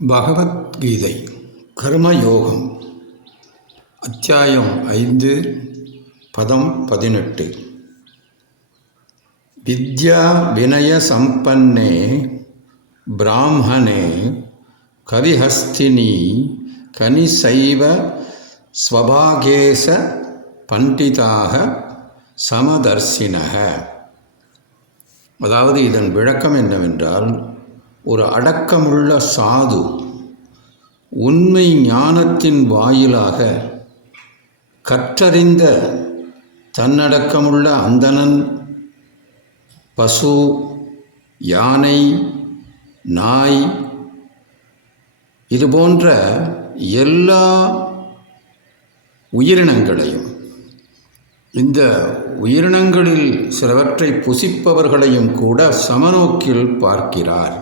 பகவத்கீதை கர்மயோகம் அத்தியாயம் 5 பதம் 18. வித்யா வினய சம்பன்னே பிராமணே கவிஹஸ்தினி கனிசைவ ஸ்வபாகேச பண்டிதாக சமதர்சினக. அதாவது இதன் விளக்கம் என்னவென்றால், ஒரு அடக்கமுள்ள சாது உண்மை ஞானத்தின் வாயிலாக கற்றறிந்த தன்னடக்கமுள்ள அந்தணன், பசு, யானை, நாய் இதுபோன்ற எல்லா உயிரினங்களையும், இந்த உயிரினங்களில் சிலவற்றை புசிப்பவர்களையும் கூட சமநோக்கில் பார்க்கிறார்.